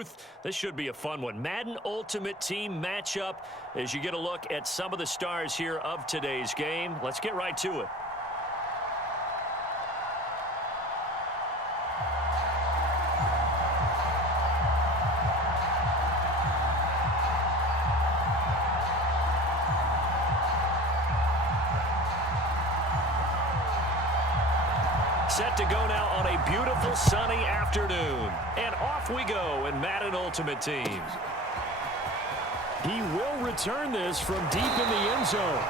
booth. This should be a fun one. Madden Ultimate Team matchup as you get a look at some of the stars here of today's game. Let's get right to it. Set to go now on a beautiful sunny afternoon. And off we go in Madden Ultimate Team. He will return this from deep in the end zone.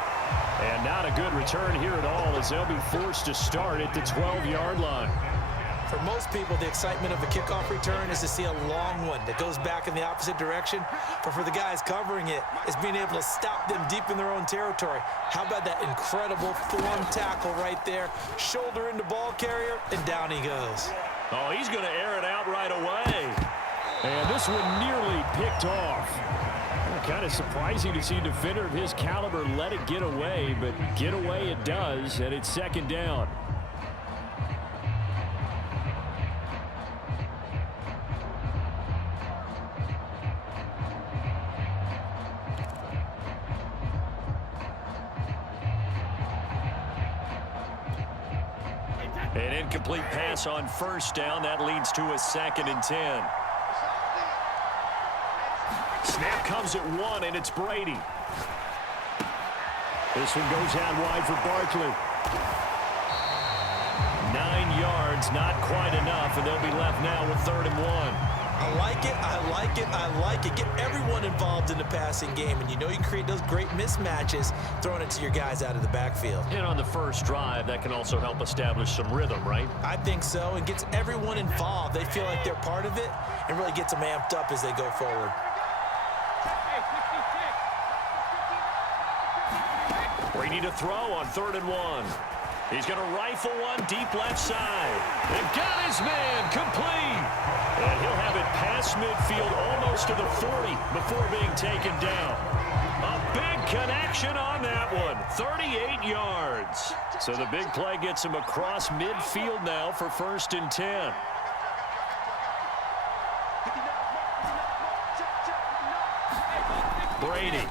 And not a good return here at all as they'll be forced to start at the 12-yard line. For most people, the excitement of a kickoff return is to see a long one that goes back in the opposite direction. But for the guys covering it, it's being able to stop them deep in their own territory. How about that incredible form tackle right there? Shoulder into ball carrier, and down he goes. Oh, he's going to air it out right away. And this one nearly picked off. Kind of surprising to see a defender of his caliber let it get away, but get away it does, and it's second down. An incomplete pass on first down. That leads to a 2nd and 10. Snap comes at 1, and it's Brady. This one goes out wide for Barkley. 9 yards, not quite enough, and they'll be left now with 3rd and 1. I like it, I like it, I like it. Get everyone involved in the passing game, and you know you create those great mismatches throwing it to your guys out of the backfield. And on the first drive, that can also help establish some rhythm, right? I think so, and gets everyone involved. They feel like they're part of it and really gets them amped up as they go forward. Brady to throw on 3rd and 1. He's going to rifle one deep left side. And got his man complete. And he'll have it past midfield almost to the 40 before being taken down. A big connection on that one. 38 yards. So the big play gets him across midfield now for 1st and 10. Brady.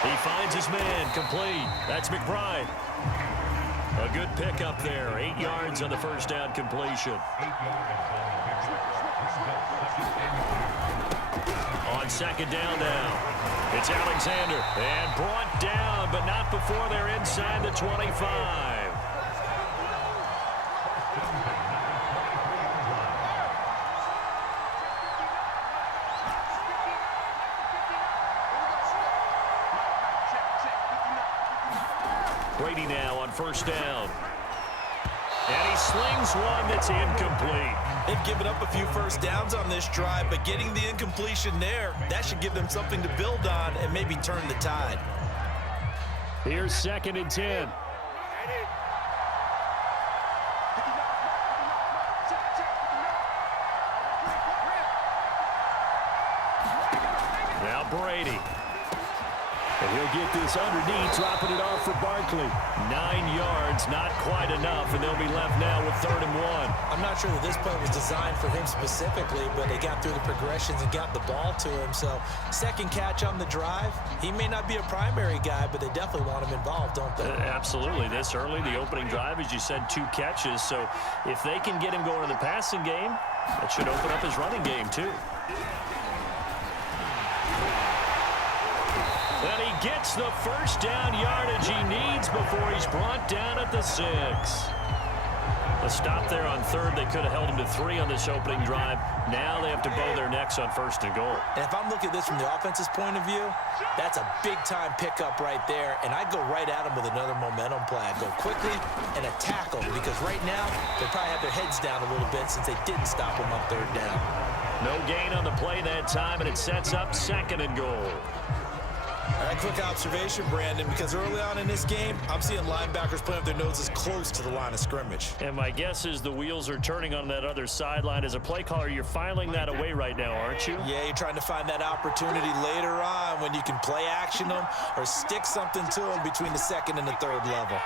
He finds his man, complete. That's McBride. A good pickup there. 8 yards on the first down completion. On 2nd down now. It's Alexander. And brought down, but not before they're inside the 25. Brady now on 1st down. And he slings one that's incomplete. They've given up a few first downs on this drive, but getting the incompletion there, that should give them something to build on and maybe turn the tide. Here's 2nd and 10. Now Brady. And he'll get this underneath, dropping it off for Barkley. 9 yards, not quite enough, and they'll be left now with 3rd and 1. I'm not sure that this play was designed for him specifically, but they got through the progressions and got the ball to him. So, second catch on the drive. He may not be a primary guy, but they definitely want him involved, don't they? Absolutely. This early, the opening drive, as you said, 2 catches. So, if they can get him going in the passing game, that should open up his running game, too. And he gets the first down yardage he needs before he's brought down at the 6. A stop there on 3rd. They could have held him to 3 on this opening drive. Now they have to bow their necks on 1st and goal. And if I'm looking at this from the offense's point of view, that's a big-time pickup right there. And I go right at him with another momentum play. I go quickly and attack them because right now they probably have their heads down a little bit since they didn't stop him on 3rd down. No gain on the play that time, and it sets up 2nd and goal. All right, quick observation, Brandon, because early on in this game, I'm seeing linebackers playing with their noses close to the line of scrimmage. And my guess is the wheels are turning on that other sideline. As a play caller, you're filing that away right now, aren't you? Yeah, you're trying to find that opportunity later on when you can play action them or stick something to them between the 2nd and the 3rd level.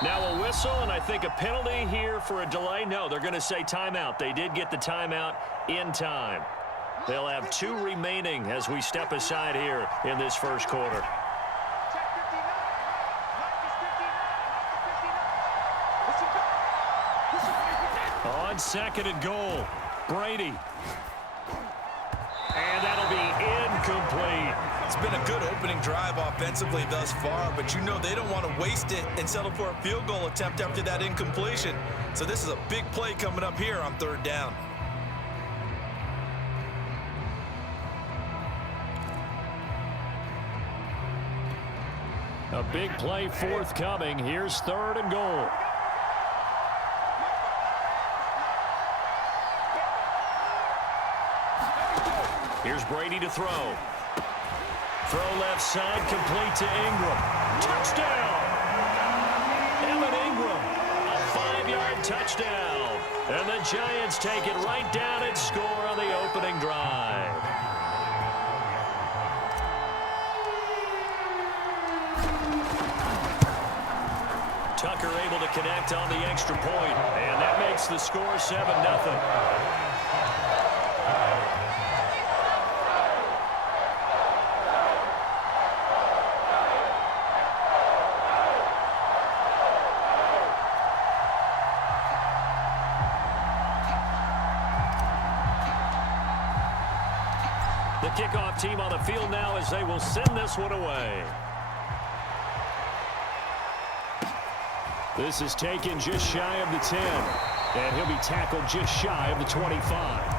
Now a whistle, and I think a penalty here for a delay. No, they're going to say timeout. They did get the timeout in time. They'll have 2 remaining as we step aside here in this first quarter. On 2nd and goal, Brady. And that'll be incomplete. It's been a good opening drive offensively thus far, but you know they don't want to waste it and settle for a field goal attempt after that incompletion. So this is a big play coming up here on 3rd down. A big play forthcoming. Here's 3rd and goal. Here's Brady to throw. Throw left side, complete to Ingram. Touchdown! Evan Ingram, a 5-yard touchdown. And the Giants take it right down and score on the opening drive. Tucker able to connect on the extra point, and that makes the score 7-0. The kickoff team on the field now as they will send this one away. This is taken just shy of the 10. And he'll be tackled just shy of the 25.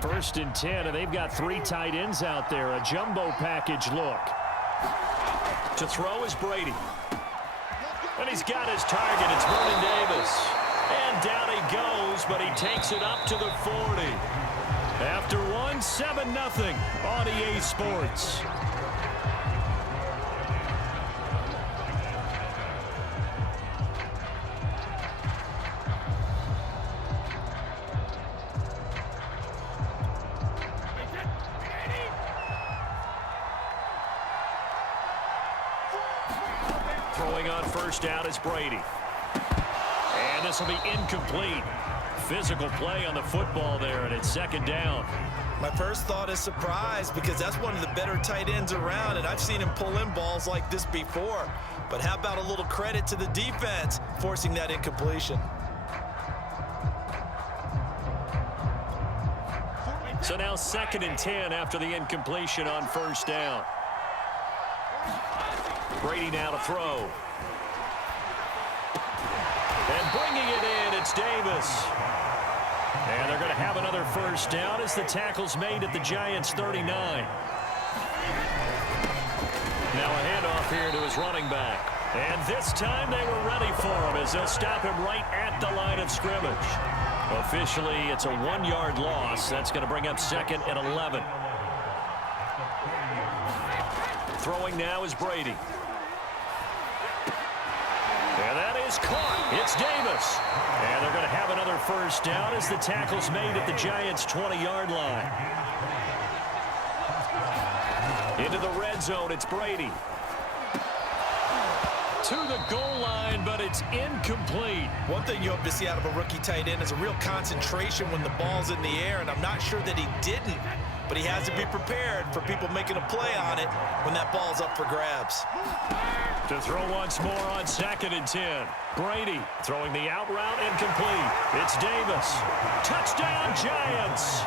First and 10, and they've got 3 tight ends out there. A jumbo package look. To throw is Brady. And he's got his target. It's Vernon Davis. And down he goes, but he takes it up to the 40. After one, 7-0 on EA Sports. Throwing on first down is Brady. And this will be incomplete. Physical play on the football there, and it's 2nd down. My first thought is surprise because that's one of the better tight ends around, and I've seen him pull in balls like this before. But how about a little credit to the defense forcing that incompletion? So now 2nd and 10 after the incompletion on first down. Brady now to throw. And bringing it in, it's Davis. And they're going to have another first down as the tackle's made at the Giants' 39. Now a handoff here to his running back. And this time they were ready for him as they'll stop him right at the line of scrimmage. Officially, it's a 1-yard loss. That's going to bring up 2nd and 11. Throwing now is Brady. And that is caught. It's Davis. And they're going to have another first down as the tackle's made at the Giants' 20-yard line. Into the red zone, it's Brady. To the goal line, but it's incomplete. One thing you hope to see out of a rookie tight end is a real concentration when the ball's in the air, and I'm not sure that he didn't, but he has to be prepared for people making a play on it when that ball's up for grabs. To throw once more on 2nd and 10. Brady throwing the out route incomplete. It's Davis. Touchdown Giants.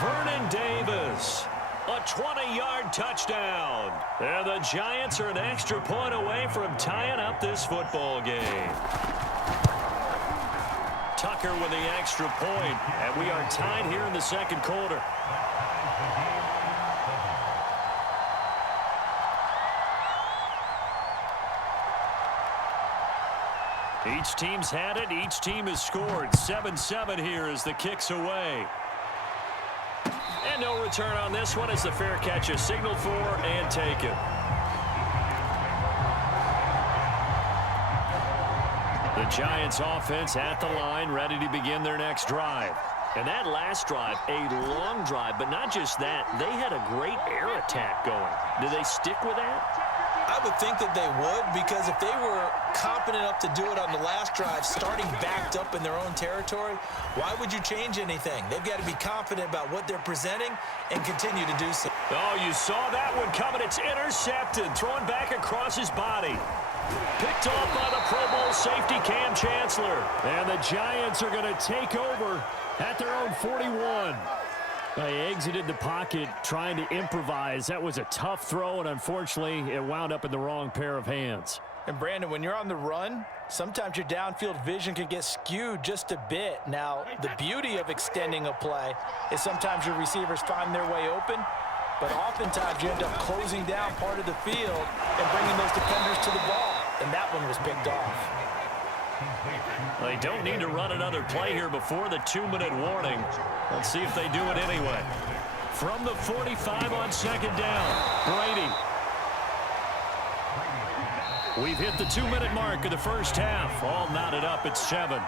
Vernon Davis. A 20-yard touchdown. And the Giants are an extra point away from tying up this football game. Tucker with the extra point, and we are tied here in the 2nd quarter. Each team's had it. Each team has scored. 7-7 here as the kick's away. And no return on this one as the fair catch is signaled for and taken. The Giants offense at the line, ready to begin their next drive. And that last drive, a long drive, but not just that. They had a great air attack going. Do they stick with that? I would think that they would, because if they were confident enough to do it on the last drive, starting backed up in their own territory, why would you change anything? They've got to be confident about what they're presenting and continue to do so. Oh, you saw that one coming. It's intercepted, thrown back across his body. Picked off by the Pro Bowl safety Cam Chancellor. And the Giants are going to take over at their own 41. They exited the pocket trying to improvise. That was a tough throw, and unfortunately, it wound up in the wrong pair of hands. And, Brandon, when you're on the run, sometimes your downfield vision can get skewed just a bit. Now, the beauty of extending a play is sometimes your receivers find their way open, but oftentimes you end up closing down part of the field and bringing those defenders to the ball, and that one was picked off. They don't need to run another play here before the 2-minute warning. Let's see if they do it anyway. From the 45 on second down, Brady. We've hit the 2-minute mark of the first half. All knotted up at 7.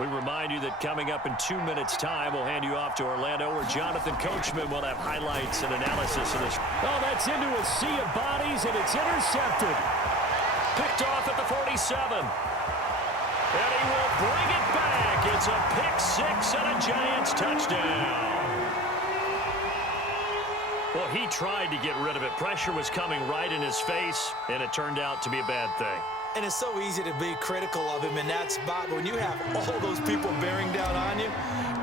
We remind you that coming up in 2 minutes' time, we'll hand you off to Orlando, where Jonathan Coachman will have highlights and analysis of this. Oh, that's into a sea of bodies, and it's intercepted. Picked off at the 47. And he will bring it back. It's a pick-6 and a Giants touchdown. Well, he tried to get rid of it. Pressure was coming right in his face, and it turned out to be a bad thing. And it's so easy to be critical of him in that spot. But when you have all those people bearing down on you,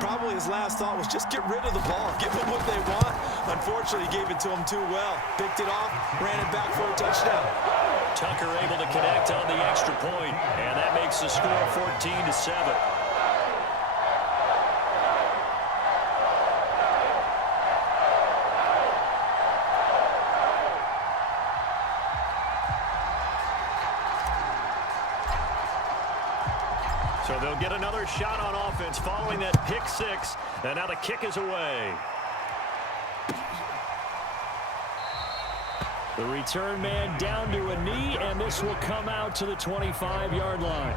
probably his last thought was just get rid of the ball. Give them what they want. Unfortunately, he gave it to them too well. Picked it off, ran it back for a touchdown. Tucker able to connect on the extra point, and that makes the score 14-7. So they'll get another shot on offense following that pick-6, and now the kick is away. The return man down to a knee, and this will come out to the 25-yard line.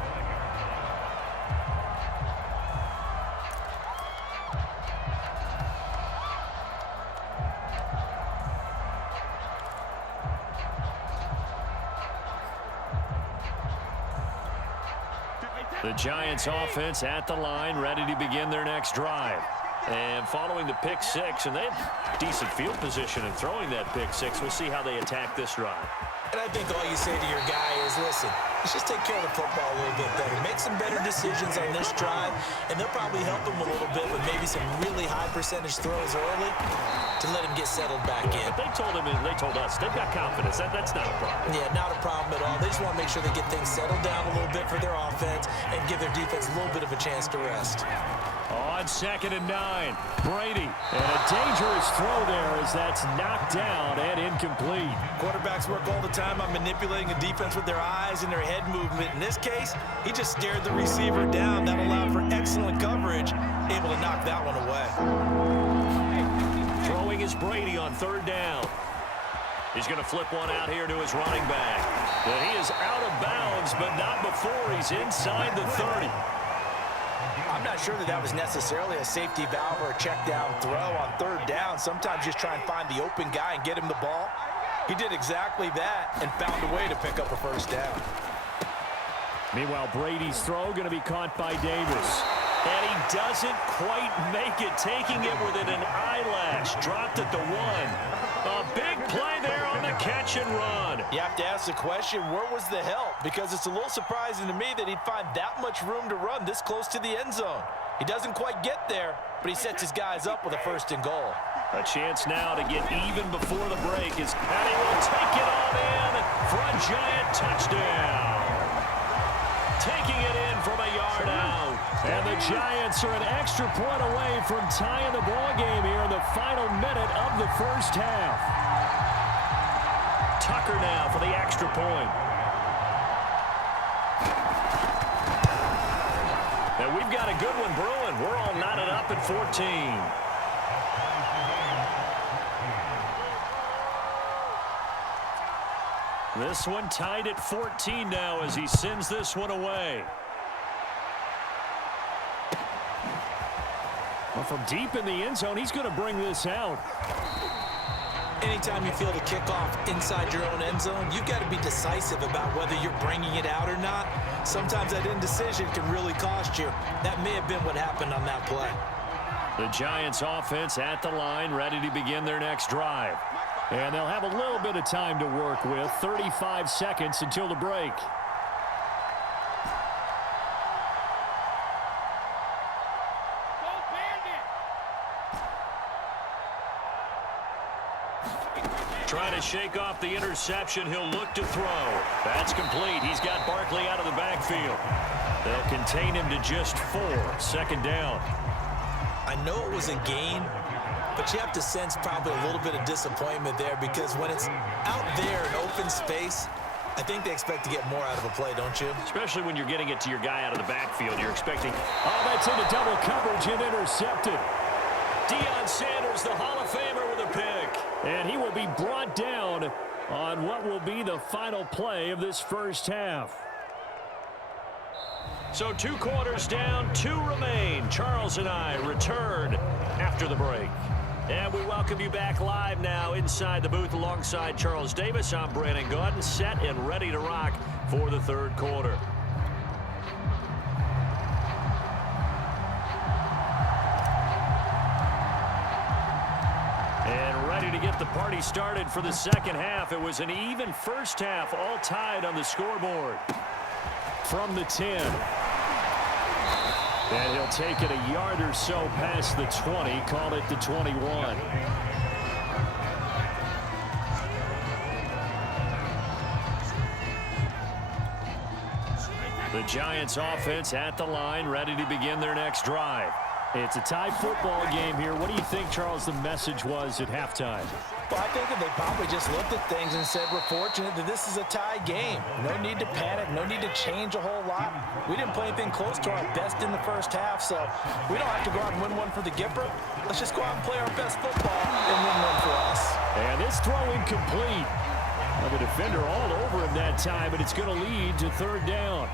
The Giants offense at the line, ready to begin their next drive. And following the pick-6, and they have decent field position in throwing that pick-6. We'll see how they attack this drive. And I think all you say to your guy is, listen, let's just take care of the football a little bit better. Make some better decisions on this drive, and they'll probably help him a little bit with maybe some really high percentage throws early to let him get settled back in. But they told us, they've got confidence. That's not a problem. Yeah, not a problem at all. They just want to make sure they get things settled down a little bit for their offense and give their defense a little bit of a chance to rest. On 2nd and 9, Brady. And a dangerous throw there as that's knocked down and incomplete. Quarterbacks work all the time on manipulating a defense with their eyes and their head movement. In this case, he just stared the receiver down. That allowed for excellent coverage, able to knock that one away. Throwing is Brady on 3rd down. He's going to flip one out here to his running back. But he is out of bounds, but not before he's inside the 30. I'm not sure that was necessarily a safety valve or a check down throw on 3rd down. Sometimes just try and find the open guy and get him the ball. He did exactly that and found a way to pick up a 1st down. Meanwhile, Brady's throw going to be caught by Davis. And he doesn't quite make it, taking it within an eyelash. Dropped at the 1. A big play there on the catch and run. You have to ask the question, where was the help? Because it's a little surprising to me that he'd find that much room to run this close to the end zone. He doesn't quite get there, but he sets his guys up with a 1st and goal. A chance now to get even before the break and he will take it on in for a Giant touchdown. taking it in from a yard out. And the Giants are an extra point away from tying the ball game here in the final minute of the first half. Tucker now for the extra point. And we've got a good one brewing. We're all knotted up at 14. This one tied at 14 now as he sends this one away. Well, from deep in the end zone, he's going to bring this out. Anytime you feel the kickoff inside your own end zone, you've got to be decisive about whether you're bringing it out or not. Sometimes that indecision can really cost you. That may have been what happened on that play. The Giants offense at the line, ready to begin their next drive. And they'll have a little bit of time to work with, 35 seconds until the break. Trying to shake off the interception. He'll look to throw. That's complete. He's got Barkley out of the backfield. They'll contain him to just 4. Second down. I know it was a gain, but you have to sense probably a little bit of disappointment there because when it's out there in open space, I think they expect to get more out of a play, don't you? Especially when you're getting it to your guy out of the backfield. You're expecting... Oh, that's into double coverage and intercepted. Deion Sanders, the Hall of Famer, with a pick. And he will be brought down on what will be the final play of this first half. So 2 quarters down, 2 remain. Charles and I return after the break. And we welcome you back live now inside the booth alongside Charles Davis. I'm Brandon Gaudin, set and ready to rock for the third quarter. And ready to get the party started for the second half. It was an even first half, all tied on the scoreboard. From the 10. And he'll take it a yard or so past the 20, call it the 21. The Giants offense at the line, ready to begin their next drive. It's a tie football game here. What do you think, Charles, the message was at halftime? Well, I think that they probably just looked at things and said, we're fortunate that this is a tie game. No need to panic, no need to change a whole lot. We didn't play anything close to our best in the first half, so we don't have to go out and win one for the Gipper. Let's just go out and play our best football and win one for us. And this throw incomplete. Well, the defender all over him that time, but it's going to lead to third down.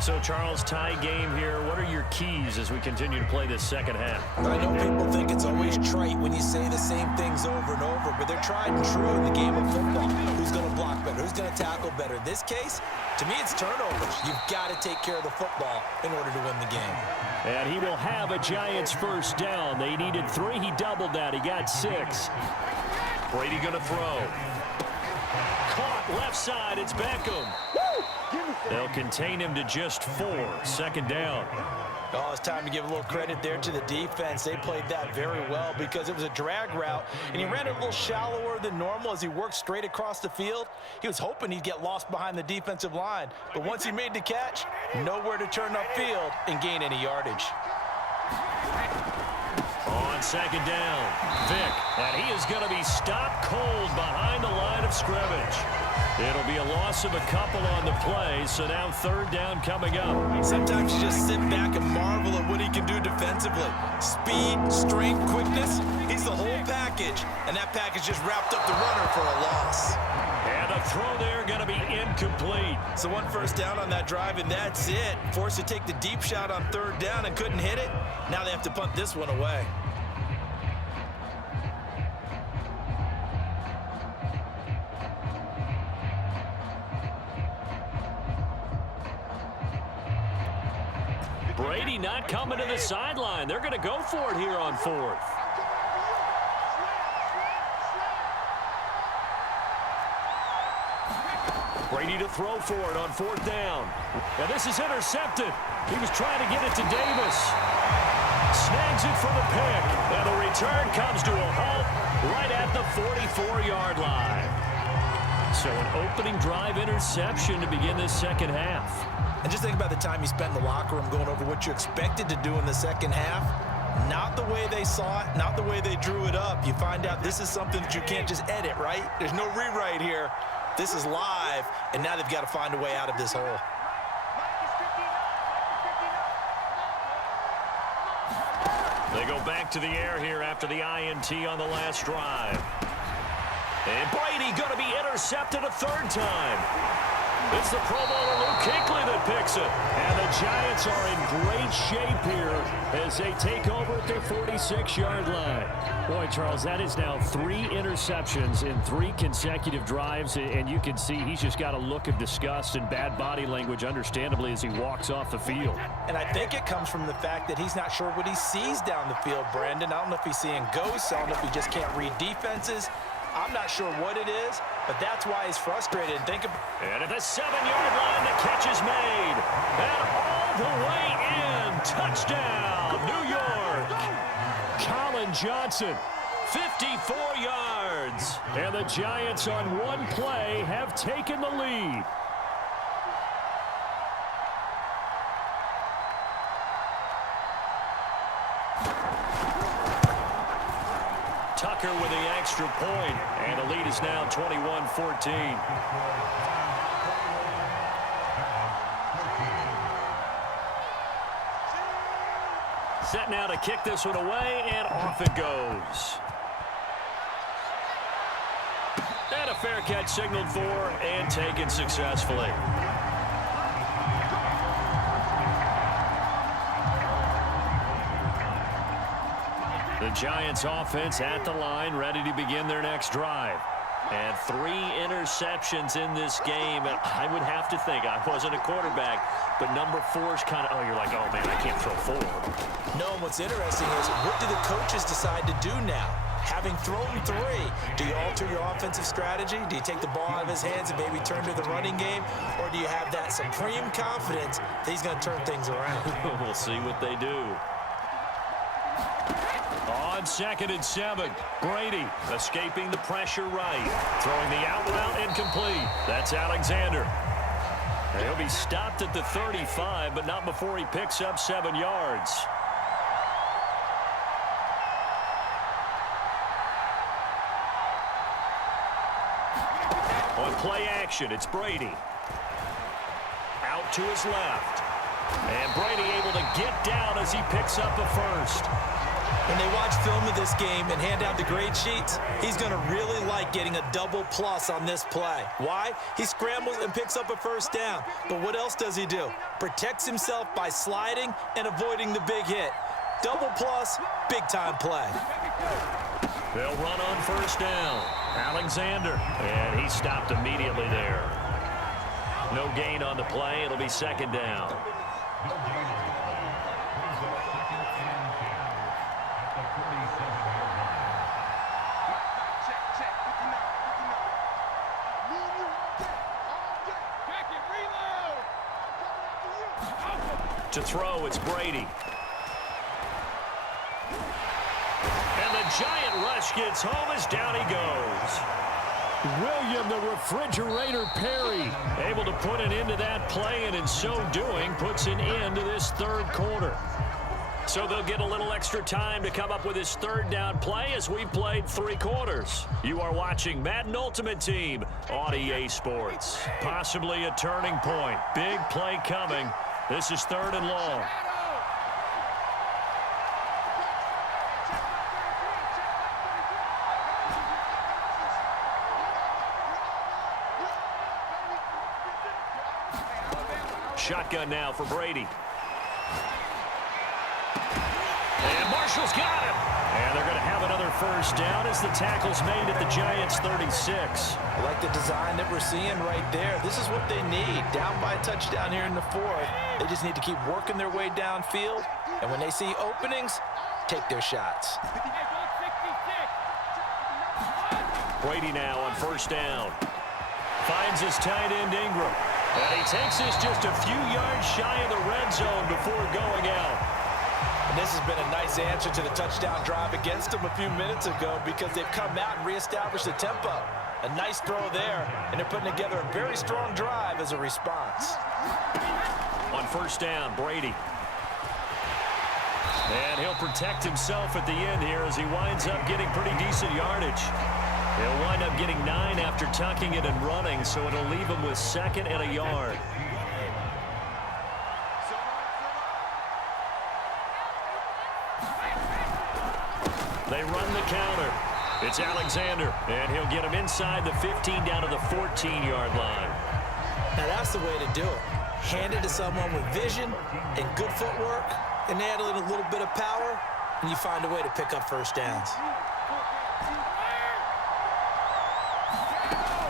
So, Charles, tie game here. What are your keys as we continue to play this second half? I know people think it's always trite when you say the same things over and over, but they're tried and true in the game of football. Who's going to block better? Who's going to tackle better? In this case, to me, it's turnovers. You've got to take care of the football in order to win the game. And he will have a Giants first down. They needed 3. He doubled that. He got 6. Brady going to throw. Caught left side. It's Beckham. They'll contain him to just 4. Second down. Oh, it's time to give a little credit there to the defense. They played that very well because it was a drag route, and he ran it a little shallower than normal as he worked straight across the field. He was hoping he'd get lost behind the defensive line, but once he made the catch, nowhere to turn upfield and gain any yardage. On second down, Vick, and he is going to be stopped cold behind the line of scrimmage. It'll be a loss of a couple on the play, so now third down coming up. Sometimes you just sit back and marvel at what he can do defensively. Speed, strength, quickness, he's the whole package, and that package just wrapped up the runner for a loss. And the throw there going to be incomplete. So 1 first down on that drive, and that's it. Forced to take the deep shot on third down and couldn't hit it. Now they have to punt this one away. Brady not coming to the sideline. They're going to go for it here on 4th. Brady to throw for it on 4th down. Now this is intercepted. He was trying to get it to Davis. Snags it for the pick. And the return comes to a halt right at the 44-yard line. So an opening drive interception to begin this second half. And just think about the time you spent in the locker room going over what you expected to do in the second half. Not the way they saw it, not the way they drew it up. You find out this is something that you can't just edit, right? There's no rewrite here. This is live, and now they've got to find a way out of this hole. They go back to the air here after the INT on the last drive. And Brady going to be intercepted a third time. It's the Pro Bowler Luke Kuechly that picks it. And the Giants are in great shape here as they take over at their 46-yard line. Boy, Charles, that is now 3 interceptions in 3 consecutive drives, and you can see he's just got a look of disgust and bad body language, understandably, as he walks off the field. And I think it comes from the fact that he's not sure what he sees down the field, Brandon. I don't know if he's seeing ghosts. I don't know if he just can't read defenses. I'm not sure what it is, but that's why he's frustrated. And at the 7-yard line, the catch is made. And all the way in. Touchdown, New York. Colin Johnson, 54 yards. and the Giants on one play have taken the lead. Tucker with the extra point, and the lead is now 21-14. Set now to kick this one away, and off it goes. And a fair catch signaled for and taken successfully. The Giants offense at the line, ready to begin their next drive. And 3 interceptions in this game. And I would have to think, I wasn't a quarterback, but number 4 is kind of, oh, you're like, oh, man, I can't throw 4. No, and what's interesting is, what do the coaches decide to do now? Having thrown 3, do you alter your offensive strategy? Do you take the ball out of his hands and maybe turn to the running game? Or do you have that supreme confidence that he's going to turn things around? We'll see what they do. On 2nd and 7, Brady escaping the pressure right. Throwing the out route incomplete. That's Alexander. And he'll be stopped at the 35, but not before he picks up 7 yards. On play action, it's Brady. Out to his left. And Brady able to get down as he picks up a first. When they watch film of this game and hand out the grade sheets, he's going to really like getting a double plus on this play. Why? He scrambles and picks up a first down. But what else does he do? Protects himself by sliding and avoiding the big hit. Double plus, big-time play. They'll run on first down. Alexander. And he stopped immediately there. No gain on the play. It'll be 2nd down. To throw, it's Brady. And the giant rush gets home as down he goes. William the Refrigerator Perry able to put an end to that play, and in so doing puts an end to this 3rd quarter. So they'll get a little extra time to come up with this 3rd down play as we've played 3 quarters. You are watching Madden Ultimate Team on EA Sports. Possibly a turning point. Big play coming. This is 3rd and long. Shotgun now for Brady. And Marshall's got him. And they're going to have another first down as the tackle's made at the Giants' 36. I like the design that we're seeing right there. This is what they need. Down by a touchdown here in the 4th. They just need to keep working their way downfield. And when they see openings, take their shots. Brady now on first down. Finds his tight end Ingram. And he takes this just a few yards shy of the red zone before going out. And this has been a nice answer to the touchdown drive against them a few minutes ago, because they've come out and reestablished the tempo. A nice throw there, and they're putting together a very strong drive as a response. On first down, Brady. And he'll protect himself at the end here as he winds up getting pretty decent yardage. He'll wind up getting 9 after tucking it and running, so it'll leave him with 2nd and a yard. They run the counter. It's Alexander, and he'll get him inside the 15 down to the 14-yard line. Now that's the way to do it. Hand it to someone with vision and good footwork, and add in a little bit of power, and you find a way to pick up first downs.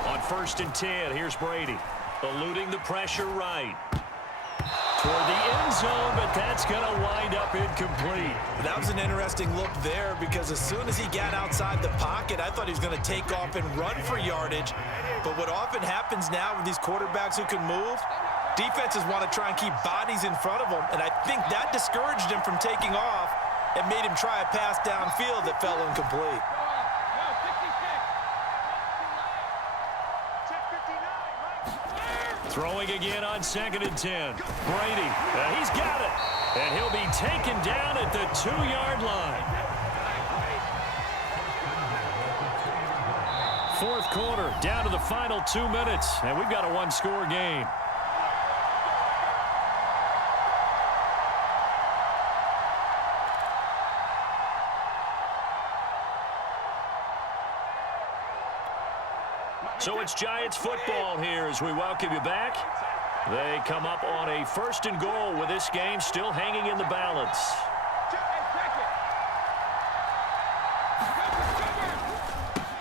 On 1st and 10, here's Brady. Eluding the pressure right. Toward the end zone, but that's going to wind up incomplete. That was an interesting look there because as soon as he got outside the pocket, I thought he was going to take off and run for yardage. But what often happens now with these quarterbacks who can move, defenses want to try and keep bodies in front of them, and I think that discouraged him from taking off and made him try a pass downfield that fell incomplete. Throwing again on 2nd and 10. Brady, he's got it. And he'll be taken down at the 2-yard line. 4th quarter, down to the final 2 minutes, and we've got a one-score game. So it's Giants football here as we welcome you back. They come up on a 1st and goal with this game still hanging in the balance.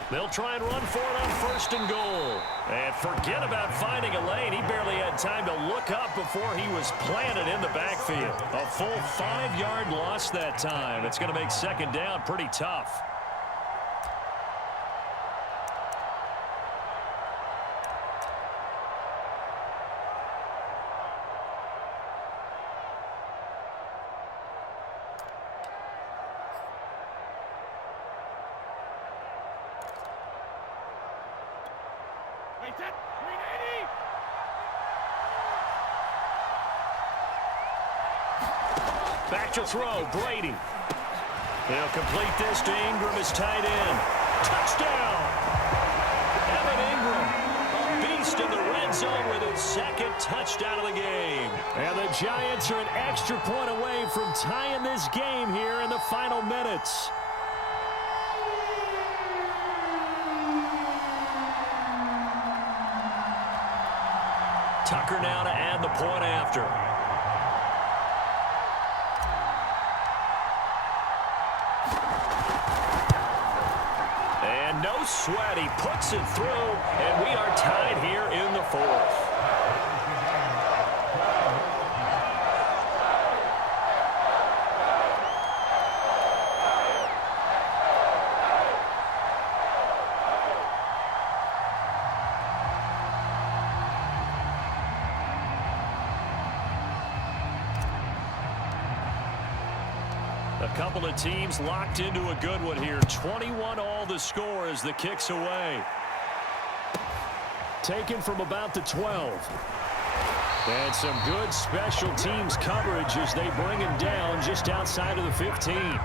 They'll try and run for it on 1st and goal. And forget about finding a lane. He barely had time to look up before he was planted in the backfield. A full 5-yard loss that time. It's going to make 2nd down pretty tough. Back to throw, Brady. He'll complete this to Ingram, his tight end. Touchdown! Evan Ingram, a beast in the red zone with his 2nd touchdown of the game. And the Giants are an extra point away from tying this game here in the final minutes. Tucker now to add the point after. And no sweat, he puts it through, and we are tied here in the 4th. A couple of teams locked into a good one here. 21 all the score as the kick's away. Taken from about the 12. And some good special teams coverage as they bring him down just outside of the 15.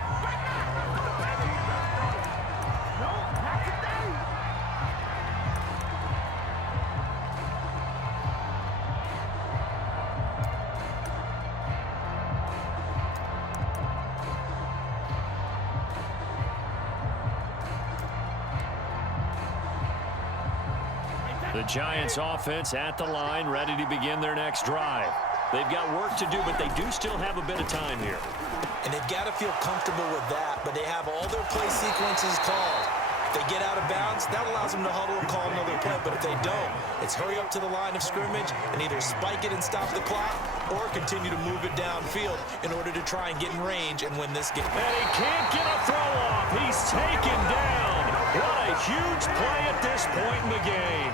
The Giants offense at the line, ready to begin their next drive. They've got work to do, but they do still have a bit of time here. And they've got to feel comfortable with that, but they have all their play sequences called. If they get out of bounds, that allows them to huddle and call another play, but if they don't, it's hurry up to the line of scrimmage and either spike it and stop the clock or continue to move it downfield in order to try and get in range and win this game. And he can't get a throw off. He's taken down. What a huge play at this point in the game.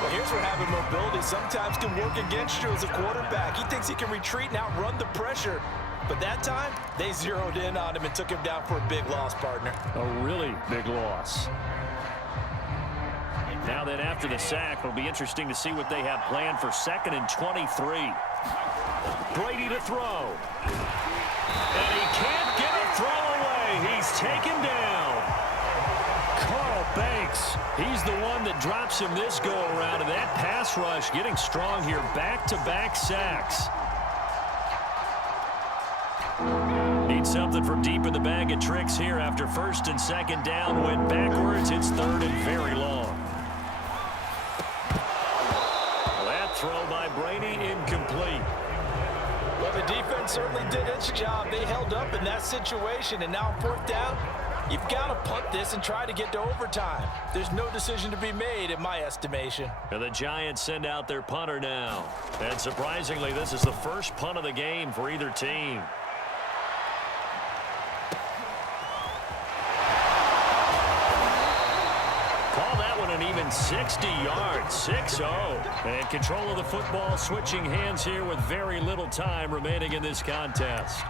Well, here's where having mobility sometimes can work against you as a quarterback. He thinks he can retreat and outrun the pressure. But that time, they zeroed in on him and took him down for a big loss, partner. A really big loss. Now Now then, after the sack, it'll be interesting to see what they have planned for 2nd and 23. Brady to throw. And he can't get a throw away. He's taken down. Carl Banks, he's the one that drops him this go-around. And that pass rush getting strong here. Back-to-back sacks. Need something from deep in the bag of tricks here after 1st and 2nd down. Went backwards. It's 3rd and very long. That throw by Brady incomplete. Well, the defense certainly did its job. They held up in that situation, and now 4th down, you've got to punt this and try to get to overtime. There's no decision to be made, in my estimation. And the Giants send out their punter now. And surprisingly, this is the first punt of the game for either team. Call that one an even 60 yards, 6-0. And control of the football switching hands here with very little time remaining in this contest.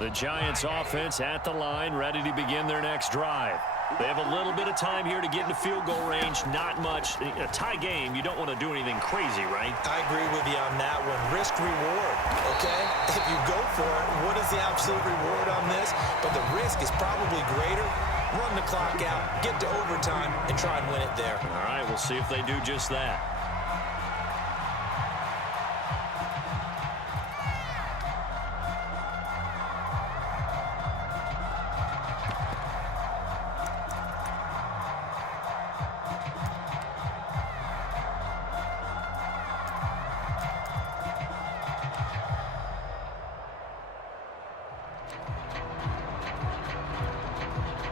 The Giants offense at the line, ready to begin their next drive. They have a little bit of time here to get into field goal range. Not much. A tie game, you don't want to do anything crazy, right? I agree with you on that one. Risk reward, okay? If you go for it, what is the absolute reward on this? But the risk is probably greater. Run the clock out, get to overtime, and try and win it there. All right, we'll see if they do just that.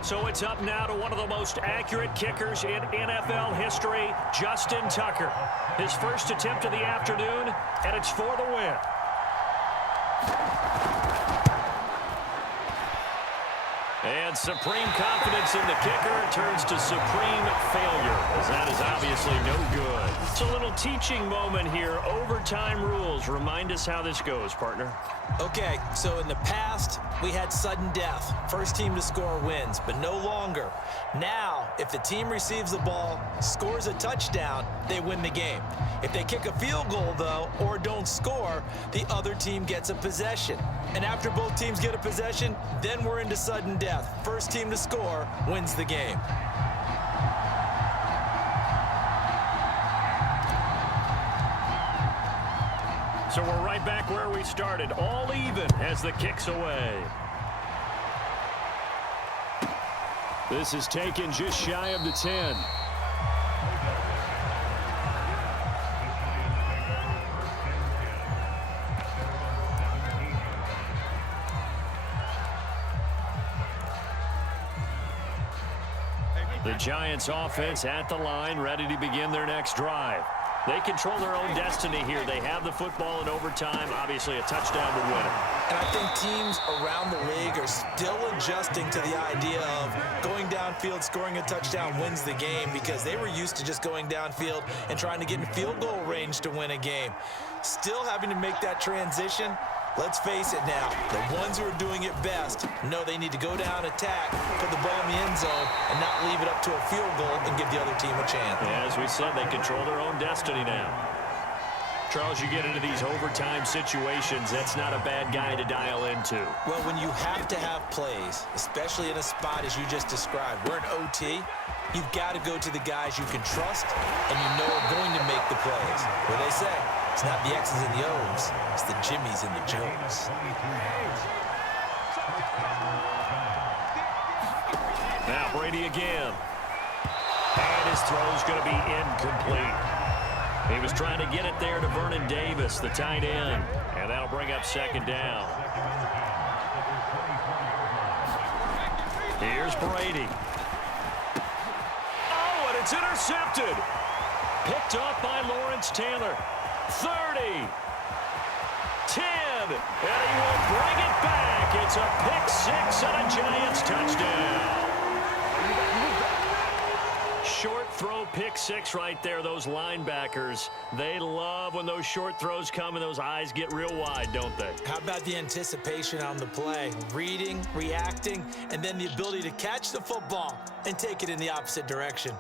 So it's up now to one of the most accurate kickers in NFL history, Justin Tucker. His first attempt of the afternoon, and it's for the win. And supreme confidence in the kicker turns to supreme failure, as that is obviously no good. It's a little teaching moment here. Overtime rules. Remind us how this goes, partner. Okay, so in the past, we had sudden death. First team to score wins, but no longer. Now, if the team receives the ball, scores a touchdown, they win the game. If they kick a field goal, though, or don't score, the other team gets a possession. And after both teams get a possession, then we're into sudden death. First team to score wins the game. So we're right back where we started, all even as the kick's away. This is taken just shy of the 10. The Giants offense at the line, ready to begin their next drive. They control their own destiny here. They have the football in overtime. Obviously, a touchdown would win it. And I think teams around the league are still adjusting to the idea of going downfield, scoring a touchdown wins the game, because they were used to just going downfield and trying to get in field goal range to win a game. Still having to make that transition. Let's face it now, the ones who are doing it best know they need to go down, attack, put the ball in the end zone, and not leave it up to a field goal and give the other team a chance. Yeah, as we said, they control their own destiny now. Charles, you get into these overtime situations, that's not a bad guy to dial into. Well, when you have to have plays, especially in a spot as you just described, we're in OT, you've got to go to the guys you can trust and you know are going to make the plays. What they say, it's not the X's and the O's, it's the Jimmys and the Joes. Now Brady again. And his throw's going to be incomplete. He was trying to get it there to Vernon Davis, the tight end. And that'll bring up 2nd down. Here's Brady. Oh, and it's intercepted. Picked off by Lawrence Taylor. 30. 10. And he will bring it back. It's a pick 6 and a Giants touchdown. short throw pick six right there, those linebackers. They love when those short throws come and those eyes get real wide, don't they? How about the anticipation on the play? Reading, reacting, and then the ability to catch the football and take it in the opposite direction.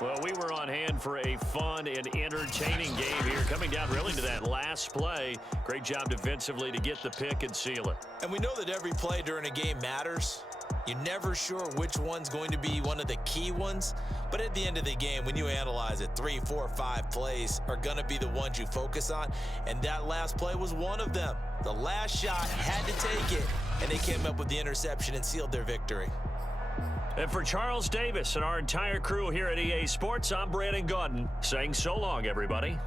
Well, we were on hand for a fun and entertaining game here, coming down really to that last play. Great job defensively to get the pick and seal it. And we know that every play during a game matters. You're never sure which one's going to be one of the key ones. But at the end of the game, when you analyze it, 3, 4, 5 plays are going to be the ones you focus on. And that last play was one of them. The last shot had to take it, and they came up with the interception and sealed their victory. And for Charles Davis and our entire crew here at EA Sports, I'm Brandon Gaudin saying so long, everybody.